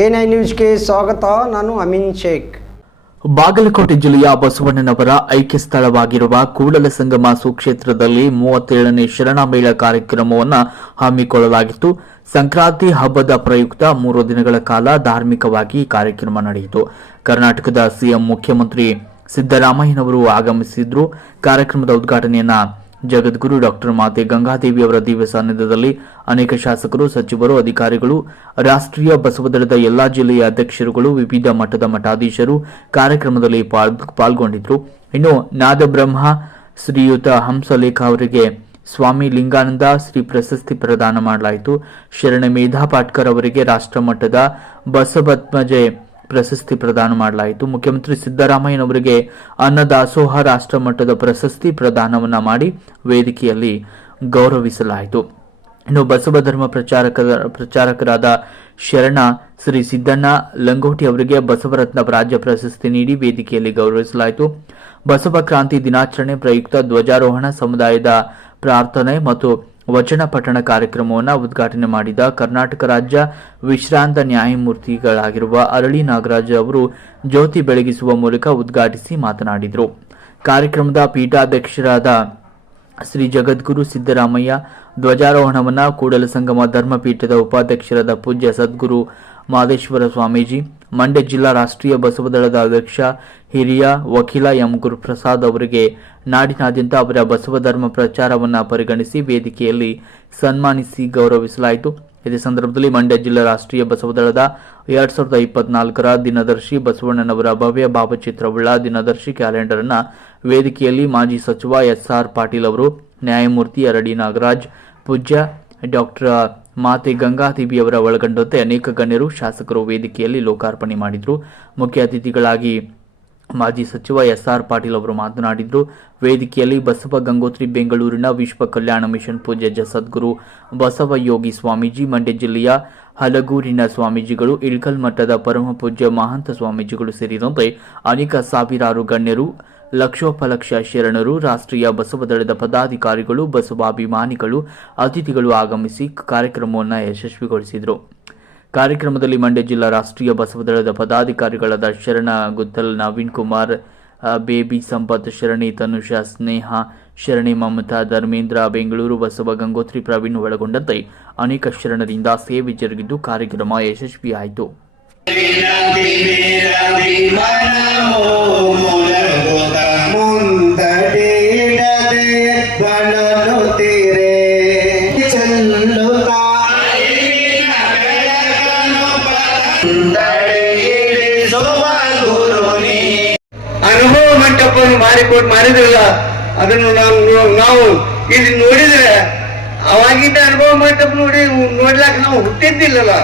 N I ನ್ಯೂಸ್ಗೆ ಸ್ವಾಗತ, ನಾನು ಅಮಿನ್ ಶೇಖ್. ಬಾಗಲಕೋಟೆ ಜಿಲ್ಲೆಯ ಬಸವಣ್ಣನವರ ಐಕ್ಯ ಸ್ಥಳವಾಗಿರುವ ಕೂಡಲ ಸಂಗಮ ಸುಕ್ಷೇತ್ರದಲ್ಲಿ ಮೂವತ್ತೇಳನೇ ಶರಣ ಮೇಳ ಕಾರ್ಯಕ್ರಮವನ್ನು ಹಮ್ಮಿಕೊಳ್ಳಲಾಗಿತ್ತು. ಸಂಕ್ರಾಂತಿ ಹಬ್ಬದ ಪ್ರಯುಕ್ತ ಮೂರು ದಿನಗಳ ಕಾಲ ಧಾರ್ಮಿಕವಾಗಿ ಕಾರ್ಯಕ್ರಮ ನಡೆಯಿತು. ಕರ್ನಾಟಕದ ಸಿಎಂ ಮುಖ್ಯಮಂತ್ರಿ ಸಿದ್ದರಾಮಯ್ಯನವರು ಆಗಮಿಸಿದ್ರು. ಕಾರ್ಯಕ್ರಮದ ಉದ್ಘಾಟನೆಯನ್ನ ಜಗದ್ಗುರು ಡಾಕ್ಟರ್ ಮಾತೆ ಗಂಗಾದೇವಿ ಅವರ ದಿವ್ಯ ಸಾನ್ನಿಧ್ಯದಲ್ಲಿ ಅನೇಕ ಶಾಸಕರು, ಸಚಿವರು, ಅಧಿಕಾರಿಗಳು, ರಾಷ್ಟ್ರೀಯ ಬಸವದಳದ ಎಲ್ಲಾ ಜಿಲ್ಲೆಯ ಅಧ್ಯಕ್ಷರುಗಳು, ವಿವಿಧ ಮಠದ ಮಠಾಧೀಶರು ಕಾರ್ಯಕ್ರಮದಲ್ಲಿ ಪಾಲ್ಗೊಂಡಿದ್ದರು ಇನ್ನು ನಾದಬ್ರಹ್ಮ ಶ್ರೀಯುತ ಹಂಸಲೇಖ ಅವರಿಗೆ ಸ್ವಾಮಿ ಲಿಂಗಾನಂದ ಶ್ರೀ ಪ್ರಶಸ್ತಿ ಪ್ರದಾನ ಮಾಡಲಾಯಿತು. ಶರಣ ಮೇಧಾ ಪಾಟ್ಕರ್ ಅವರಿಗೆ ರಾಷ್ಟ್ರಮಟ್ಟದ ಬಸವತ್ಮಜೆ ಪ್ರಶಸ್ತಿ ಪ್ರದಾನ ಮಾಡಲಾಯಿತು. ಮುಖ್ಯಮಂತ್ರಿ ಸಿದ್ದರಾಮಯ್ಯನವರಿಗೆ ಅನ್ನದಾಸೋಹ ರಾಷ್ಟ್ರಮಟ್ಟದ ಪ್ರಶಸ್ತಿ ಪ್ರದಾನವನ್ನ ಮಾಡಿ ವೇದಿಕೆಯಲ್ಲಿ ಗೌರವಿಸಲಾಯಿತು. ಇನ್ನು ಬಸವ ಧರ್ಮ ಪ್ರಚಾರಕ ಪ್ರಚಾರಕರಾದ ಶರಣ ಶ್ರೀ ಸಿದ್ದಣ್ಣ ಲಂಗೋಟಿ ಅವರಿಗೆ ಬಸವರತ್ನ ರಾಜ್ಯ ಪ್ರಶಸ್ತಿ ನೀಡಿ ವೇದಿಕೆಯಲ್ಲಿ ಗೌರವಿಸಲಾಯಿತು. ಬಸವ ಕ್ರಾಂತಿ ದಿನಾಚರಣೆ ಪ್ರಯುಕ್ತ ಧ್ವಜಾರೋಹಣ ಸಮುದಾಯದ ಪ್ರಾರ್ಥನೆ ಮತ್ತು ವಚನ ಪಠಣ ಕಾರ್ಯಕ್ರಮವನ್ನು ಉದ್ಘಾಟನೆ ಮಾಡಿದ ಕರ್ನಾಟಕ ರಾಜ್ಯ ವಿಶ್ರಾಂತ ನ್ಯಾಯಮೂರ್ತಿಗಳಾಗಿರುವ ಅರಳಿ ನಾಗರಾಜ್ ಅವರು ಜ್ಯೋತಿ ಬೆಳಗಿಸುವ ಮೂಲಕ ಉದ್ಘಾಟಿಸಿ ಮಾತನಾಡಿದರು. ಕಾರ್ಯಕ್ರಮದ ಪೀಠಾಧ್ಯಕ್ಷರಾದ ಶ್ರೀ ಜಗದ್ಗುರು ಸಿದ್ದರಾಮಯ್ಯ, ಧ್ವಜಾರೋಹಣವನ್ನ ಕೂಡಲ ಸಂಗಮ ಧರ್ಮಪೀಠದ ಉಪಾಧ್ಯಕ್ಷರಾದ ಪೂಜ್ಯ ಸದ್ಗುರು ಮಾದೇಶ್ವರ ಸ್ವಾಮೀಜಿ, ಮಂಡ್ಯ ಜಿಲ್ಲಾ ರಾಷ್ಟ್ರೀಯ ಬಸವದಳದ ಅಧ್ಯಕ್ಷ ಹಿರಿಯ ವಕೀಲ ಎಂ ಗುರುಪ್ರಸಾದ್ ಅವರಿಗೆ ನಾಡಿನಾದ್ಯಂತ ಅವರ ಬಸವ ಧರ್ಮ ಪ್ರಚಾರವನ್ನು ಪರಿಗಣಿಸಿ ವೇದಿಕೆಯಲ್ಲಿ ಸನ್ಮಾನಿಸಿ ಗೌರವಿಸಲಾಯಿತು. ಇದೇ ಸಂದರ್ಭದಲ್ಲಿ ಮಂಡ್ಯ ಜಿಲ್ಲಾ ರಾಷ್ಟ್ರೀಯ ಬಸವದಳದ ಎರಡ್ ಸಾವಿರದ ಇಪ್ಪತ್ನಾಲ್ಕರ ದಿನದರ್ಶಿ ಬಸವಣ್ಣನವರ ಭವ್ಯ ಭಾವಚಿತ್ರವುಳ್ಳ ದಿನದರ್ಶಿ ಕ್ಯಾಲೆಂಡರ್ ಅನ್ನ ವೇದಿಕೆಯಲ್ಲಿ ಮಾಜಿ ಸಚಿವ ಎಸ್ಆರ್ ಪಾಟೀಲ್ ಅವರು, ನ್ಯಾಯಮೂರ್ತಿ ಅರಡಿ ನಾಗರಾಜ್, ಪೂಜ್ಯ ಡಾಕ್ಟರ್ ಮಾತೆ ಗಂಗಾದೇವಿ ಅವರ ಒಳಗೊಂಡಂತೆ ಅನೇಕ ಗಣ್ಯರು ಶಾಸಕರು ವೇದಿಕೆಯಲ್ಲಿ ಲೋಕಾರ್ಪಣೆ ಮಾಡಿದರು. ಮುಖ್ಯ ಅತಿಥಿಗಳಾಗಿ ಮಾಜಿ ಸಚಿವ ಎಸ್ಆರ್ ಪಾಟೀಲ್ ಅವರು ಮಾತನಾಡಿದರು. ವೇದಿಕೆಯಲ್ಲಿ ಬಸವ ಗಂಗೋತ್ರಿ ಬೆಂಗಳೂರಿನ ವಿಶ್ವ ಕಲ್ಯಾಣ ಮಿಷನ್ ಪೂಜ್ಯ ಜಸದ್ಗುರು ಸದ್ಗುರು ಬಸವ ಯೋಗಿ ಸ್ವಾಮೀಜಿ, ಮಂಡ್ಯ ಜಿಲ್ಲೆಯ ಹಲಗೂರಿನ ಸ್ವಾಮೀಜಿಗಳು, ಇಳ್ಕಲ್ ಮಠದ ಪರಮ ಪೂಜ್ಯ ಮಹಾಂತ ಸ್ವಾಮೀಜಿಗಳು ಸೇರಿದಂತೆ ಅನೇಕ ಸಾವಿರಾರು ಗಣ್ಯರು ಲಕ್ಷೋಪಲಕ್ಷ ಶರಣರು ರಾಷ್ಟ್ರೀಯ ಬಸವದಳದ ಪದಾಧಿಕಾರಿಗಳು ಬಸವಾಭಿಮಾನಿಗಳು ಅತಿಥಿಗಳು ಆಗಮಿಸಿ ಕಾರ್ಯಕ್ರಮವನ್ನು ಯಶಸ್ವಿಗೊಳಿಸಿದರು. ಕಾರ್ಯಕ್ರಮದಲ್ಲಿ ಮಂಡ್ಯ ಜಿಲ್ಲಾ ರಾಷ್ಟ್ರೀಯ ಬಸವದಳದ ಪದಾಧಿಕಾರಿಗಳಾದ ಶರಣ ಗುತ್ತಲ್ ನವೀನ್ ಕುಮಾರ್ ಬೇಬಿ ಸಂಪತ್, ಶರಣಿ ತನುಷ, ಸ್ನೇಹ, ಶರಣಿ ಮಮತಾ, ಧರ್ಮೇಂದ್ರ, ಬೆಂಗಳೂರು ಬಸವ ಗಂಗೋತ್ರಿ ಪ್ರವೀಣ್ ಒಳಗೊಂಡಂತೆ ಅನೇಕ ಶರಣರಿಂದ ಸೇವೆ ಜರುಗಿದ್ದು ಕಾರ್ಯಕ್ರಮ ಯಶಸ್ವಿಯಾಯಿತು. ಮಂಟಪವನ್ನು ಮಾರಿಕೊಟ್ಟು ಮಾರಿದ್ರಲ್ಲ, ಅದನ್ನು ನಾವು ನಾವು ಇಲ್ಲಿ ನೋಡಿದ್ರೆ, ಅವಾಗಿದ್ದ ಅನುಭವ ಮಂಟಪ ನೋಡಿ ನೋಡ್ಲಾಕ ನಾವು ಹುಟ್ಟಿದ್ದಿಲ್ಲಲ್ಲ.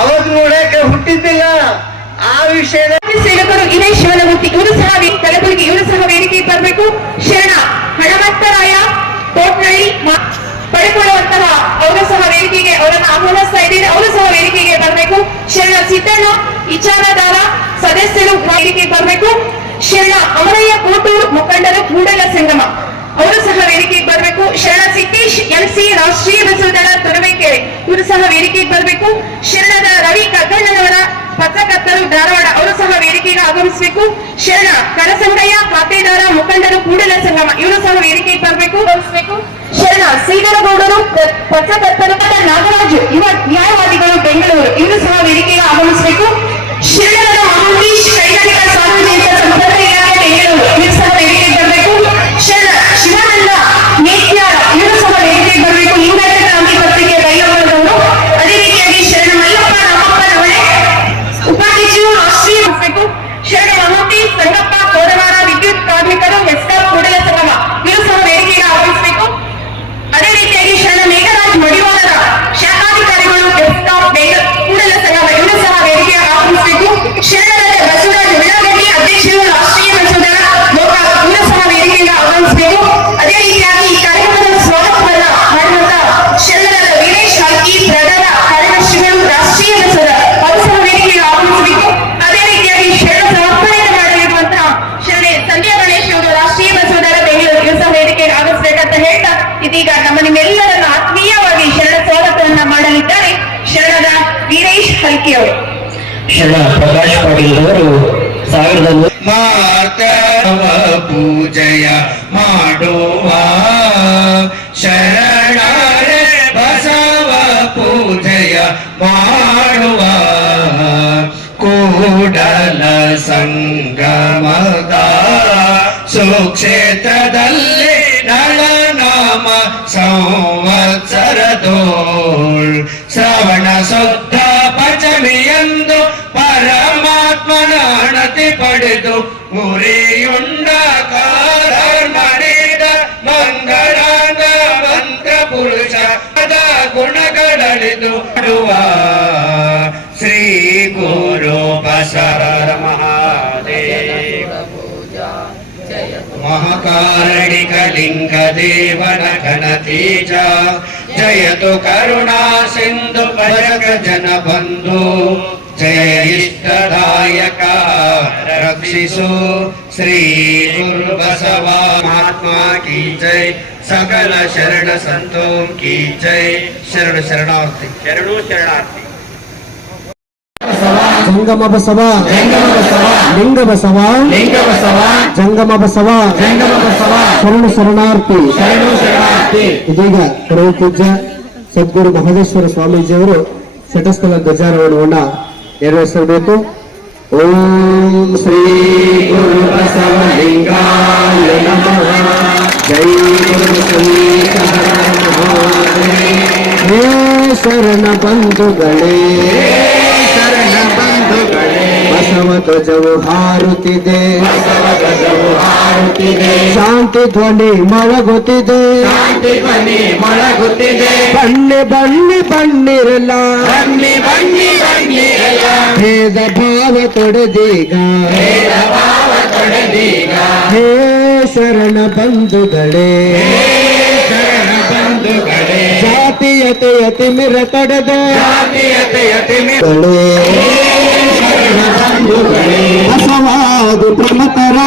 ಅವಾಗ ನೋಡಕ್ಕೆ ಹುಟ್ಟಿದ್ದಿಲ್ಲ. ಆ ವಿಷಯದ ಸೇವಕರು ಇದೇ ಶಿವನಮೂರ್ತಿ ಇವರು ಸಹ ತಲೆಗಳಿಗೆ ಇವರು ಸಹ ವೇದಿಕೆ ಬರಬೇಕು ಶರಣ ಹಣಮಂತರಾಯ ತೋಟ್ನಳ್ಳಿ ಪಡೆದುಕೊಳ್ಳುವಂತಹ ಅವರು ಸಹ ವೇದಿಕೆಗೆ, ಅವರನ್ನು ಆಹ್ವಾನಿಸ್ತಾ ಇದ್ದೀರಿ, ಅವರು ಸಹ ವೇದಿಕೆಗೆ ಬರಬೇಕು. ಶರಣ ಸಿದ್ದಣ್ಣ ವಿಚಾರಧಾರ ಸದಸ್ಯರು ವೇದಿಕೆ ಬರಬೇಕು. ಶರಣ ಅಮರಯ್ಯ ಕೋಟೂರು ಮುಖಂಡರು ಕೂಡಲ ಸಂಗಮ. ಅವರು ಸಹ ವೇದಿಕೆಗೆ ಬರಬೇಕು. ಶರಣ ಸಿದ್ದೇಶ್ ಎಂಸಿ ರಾಷ್ಟ್ರೀಯ ಬಸವದಳ ತುರುವೇಕೆರೆ. ಇವರು ಸಹ ವೇದಿಕೆಗೆ ಬರಬೇಕು. ಶರಣದ ರವಿ ಕಗ್ಗಣ್ಣನವರ ಪತ್ರಕರ್ತರು ಧಾರವಾಡ. ಅವರು ಸಹ ವೇದಿಕೆಗೆ ಆಗಮಿಸಬೇಕು. ಶರಣ ಕರಸಂಗಯ್ಯ ಖಾತೆದಾರ, ಮುಖಂಡರು ಕೂಡಲ ಸಂಗಮ. ಇವರು ಸಹ ವೇದಿಕೆಗೆ ಬರಬೇಕು. ಆಗಮಿಸಬೇಕು. ಶರಣ ಶ್ರೀಧರಗೌಡರು ಪತ್ರಕರ್ತರು, ನಾಗರಾಜು ಇವ ನ್ಯಾಯವಾದಿಗಳು, ಬೆಂಗಳೂರು. ಇವರು ಸಹ ವೇದಿಕೆಗೆ ಆಗಮಿಸಬೇಕು. ಕಲ್ಕಿಯವರು ಶರಣ ಪ್ರಕಾಶ್ ಪಾಟೀಲ್ ಅವರು ಸಾವಿರದ ನೂರ ಮಾತವ ಪೂಜೆಯ ಮಾಡುವ ಶರಣರೇ ಬಸವ ಪೂಜೆಯ ಮಾಡುವ ಕೂಡಲ ಸಂಗಮದ ಸುಕ್ಷೇತ್ರದಲ್ಲಿ ನಳನಾಮ ಸಂವತ್ಸರದೋಳ್ ಶ್ರವಣ ಶುದ್ಧ ಪಂಚಮಿಯಂದು ಪರಮಾತ್ಮನ ಅಣತಿ ಪಡೆದು ಉರಿಯುಂಡ ಕಾರ ಮಾಡಿದ ಮಂಗಳಾಂಗ ಮಂತ್ರ ಪುರುಷ ಪದ ಗುಣಗಳಳಿದು ಶ್ರೀ ಗುರು ಬಸವರ ಮಹಾಕಾರಣಿಕಲಿಂಗ ದೇವನ ಗಣತೀಜ ಜಯತು ಕರುಣಾ ಸಿಂಧು ಭಜಕ ಜನ ಬಂಧು ಜಯ ಇಷ್ಟದಾಯಕ ರಕ್ಷಿಸು ಶ್ರೀ ಗುರು ಬಸವ ಮಹಾತ್ಮ ಕಿ ಜೈ ಸಕಲ ಶರಣ ಜಂಗಮ ಬಸವ ಲಿಂಗ ಬಸವ ಲಿಂಗ ಬಸವ ಜಂಗಮ ಬಸವ ಜಂಗಮ ಬಸವ ಶರಣು ಶರಣಾರ್ಥಿ. ಶರಣು ಶರಣಾರ್ಥಿ. ಇದೀಗ ಪರಮ ಪೂಜ್ಯ ಸದ್ಗುರು ಮಹದೇಶ್ವರ ಸ್ವಾಮೀಜಿಯವರು ಶಟಸ್ಥಲ ಧ್ವಜಾರೋಹಣವನ್ನ ನೆರವೇರಿಸಬೇಕು. ಓಂ ಶ್ರೀ ಗುರು ಬಸವಲಿಂಗಾಯ ನಮಃ. ಜೈ ಗುರು ಶರಣ ಬಂಧುಗಳೇ. ಬಸವ ಧ್ವಜವು ಹಾರುತ್ತಿದೆ ಹಾರುತ್ತಿದೆ. ಶಾಂತಿ ಧ್ವನಿ ಮೊಳಗುತ್ತಿದೆ. ಶಾಂತಿ ಧ್ವನಿ ಮೊಳಗುತ್ತಿದೆ. ಬನ್ನಿ ಬನ್ನಿ ಬನ್ನಿರಲ್ಲ. ಬನ್ನಿ ಬನ್ನಿ ಬನ್ನಿರಲ್ಲ. ಭೇದ ಭಾವ ತೊಡೆದೀಗ ಭೇದ ಭಾವ ತೊಡೆದೀಗ ಹೇ ಶರಣ ಬಂಧುಗಳೇ. ಶರಣ ಬಂಧುಗಳೇ. ಜಾತೀಯತೆಯ ತಿಮಿರ ತಡೆದ. ಜಾತಿಯತೆಯ ತಿಮಿರಗಳೇ ಬಸವಾದು ಪ್ರಮತರ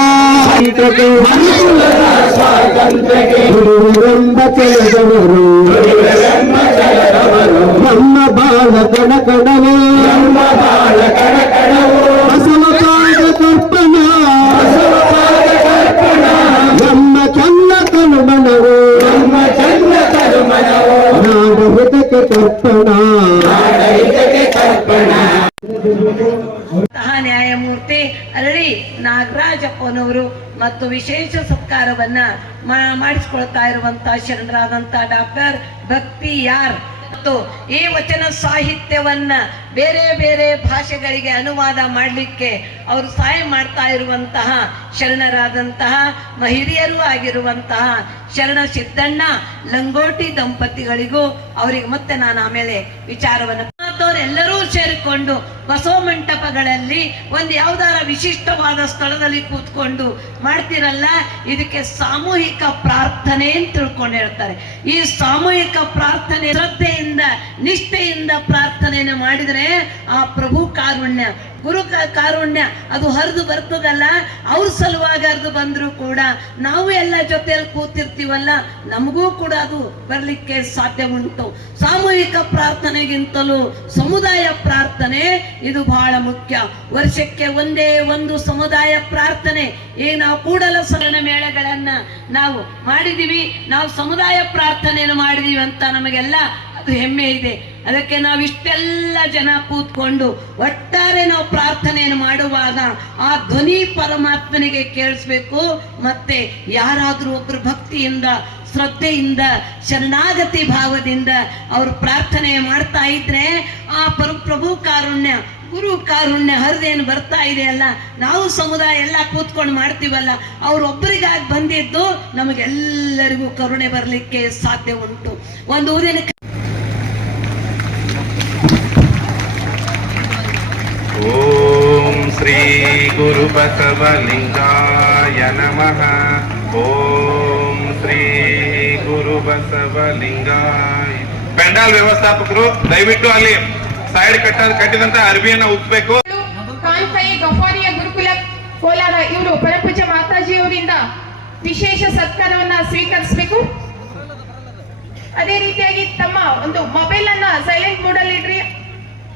ಗುರುವೆಂಬ ಕೆಲದವರು ನಮ್ಮ ಬಾಳ ಕಣಕಣವ ಮತ್ತು ವಿಶೇಷ ಸತ್ಕಾರವನ್ನ ಮಾಡಿಸ್ಕೊಳ್ತಾ ಇರುವಂತ ಶರಣರಾದಂತ ಡಾಕ್ಟರ್ ಭಕ್ತಿ ಯಾರ್. ಮತ್ತು ಈ ವಚನ ಸಾಹಿತ್ಯವನ್ನ ಬೇರೆ ಬೇರೆ ಭಾಷೆಗಳಿಗೆ ಅನುವಾದ ಮಾಡಲಿಕ್ಕೆ ಅವರು ಸಹಾಯ ಮಾಡ್ತಾ ಇರುವಂತಹ ಶರಣರಾದಂತಹ ಮಹಿರಿಯರು ಆಗಿರುವಂತಹ ಶರಣ ಸಿದ್ದಣ್ಣ ಲಂಗೋಟಿ ದಂಪತಿಗಳಿಗೂ ಅವರಿಗೆ ಮತ್ತೆ ನಾನು ಆಮೇಲೆ ವಿಚಾರವನ್ನು ಎಲ್ಲರೂ ಸೇರಿಕೊಂಡು ಬಸವ ಮಂಟಪಗಳಲ್ಲಿ ಒಂದು ಯಾವ್ದಾರ ವಿಶಿಷ್ಟವಾದ ಸ್ಥಳದಲ್ಲಿ ಕೂತ್ಕೊಂಡು ಮಾಡ್ತಿರಲ್ಲ? ಇದಕ್ಕೆ ಸಾಮೂಹಿಕ ಪ್ರಾರ್ಥನೆ ಅಂತ ತಿಳ್ಕೊಂಡು ಹೇಳ್ತಾರೆ. ಈ ಸಾಮೂಹಿಕ ಪ್ರಾರ್ಥನೆ ಶ್ರದ್ಧೆಯಿಂದ, ನಿಷ್ಠೆಯಿಂದ ಪ್ರಾರ್ಥನೆಯನ್ನು ಮಾಡಿದರೆ ಆ ಪ್ರಭು ಕಾರುಣ್ಯ ಗುರು ಕಾರುಣ್ಯ, ಅದು ಹರಿದು ಬರ್ತದಲ್ಲ, ಅವ್ರ ಸಲುವಾಗಿ ಹರಿದು ಬಂದರೂ ಕೂಡ ನಾವು ಎಲ್ಲ ಜೊತೆಯಲ್ಲಿ ಕೂತಿರ್ತೀವಲ್ಲ, ನಮಗೂ ಕೂಡ ಅದು ಬರಲಿಕ್ಕೆ ಸಾಧ್ಯ ಉಂಟು. ಸಾಮೂಹಿಕ ಪ್ರಾರ್ಥನೆಗಿಂತಲೂ ಸಮುದಾಯ ಪ್ರಾರ್ಥನೆ ಇದು ಬಹಳ ಮುಖ್ಯ. ವರ್ಷಕ್ಕೆ ಒಂದೇ ಒಂದು ಸಮುದಾಯ ಪ್ರಾರ್ಥನೆ, ಈ ನಾವು ಕೂಡಲ ಸರಣ ಮೇಳಗಳನ್ನ ನಾವು ಮಾಡಿದೀವಿ. ನಾವು ಸಮುದಾಯ ಪ್ರಾರ್ಥನೆಯನ್ನು ಮಾಡಿದೀವಿ ಅಂತ ನಮಗೆಲ್ಲ ಅದು ಹೆಮ್ಮೆ ಇದೆ. ಅದಕ್ಕೆ ನಾವು ಇಷ್ಟೆಲ್ಲ ಜನ ಕೂತ್ಕೊಂಡು ಒಟ್ಟಾರೆ ನಾವು ಪ್ರಾರ್ಥನೆಯನ್ನು ಮಾಡುವಾಗ ಆ ಧ್ವನಿ ಪರಮಾತ್ಮನಿಗೆ ಕೇಳಿಸ್ಬೇಕು. ಮತ್ತೆ ಯಾರಾದರೂ ಒಬ್ಬರು ಭಕ್ತಿಯಿಂದ, ಶ್ರದ್ಧೆಯಿಂದ, ಶರಣಾಗತಿ ಭಾವದಿಂದ ಅವರು ಪ್ರಾರ್ಥನೆ ಮಾಡ್ತಾ ಇದ್ರೆ ಆ ಪರಪ್ರಭು ಕಾರುಣ್ಯ, ಗುರು ಕಾರುಣ್ಯ ಹರಿದೇನು ಬರ್ತಾ ಇದೆ ಅಲ್ಲ. ನಾವು ಸಮುದಾಯ ಎಲ್ಲ ಕೂತ್ಕೊಂಡು ಮಾಡ್ತೀವಲ್ಲ. ಅವ್ರೊಬ್ಬರಿಗಾಗಿ ಬಂದಿದ್ದು ನಮಗೆಲ್ಲರಿಗೂ ಕರುಣೆ ಬರಲಿಕ್ಕೆ ಸಾಧ್ಯ ಉಂಟು. ಒಂದು ಊರಿನ ಗುರು ಬಸವಲಿಂಗಾಯ ನಮಃ ಓಂ ಶ್ರೀ ಗುರು ಬಸವಲಿಂಗಾಯ ಪೆಂಡಾಲ್ ವ್ಯವಸ್ಥಾಪಕರು ದಯವಿಟ್ಟು ಅಲ್ಲಿ ಸೈಡ್ ಕಟ್ಟ ಕಟ್ಟಿದಂತ ಅರ್ಬಿಯನ್ನ ಉಪ್ಪಬೇಕು ಗಫಾರಿಯ ಗುರುಕುಲ ಕೋಲಾರ, ಇವರು ಮಾತಾಜಿ ಮಾತಾಜಿಯವರಿಂದ ವಿಶೇಷ ಸತ್ಕಾರವನ್ನ ಸ್ವೀಕರಿಸಬೇಕು. ಅದೇ ರೀತಿಯಾಗಿ ತಮ್ಮ ಒಂದು ಮೊಬೈಲ್ ಅನ್ನ ಸೈಲೆಂಟ್ ಮೋಡ್ ಅಲ್ಲಿ ಇಡ್ರಿ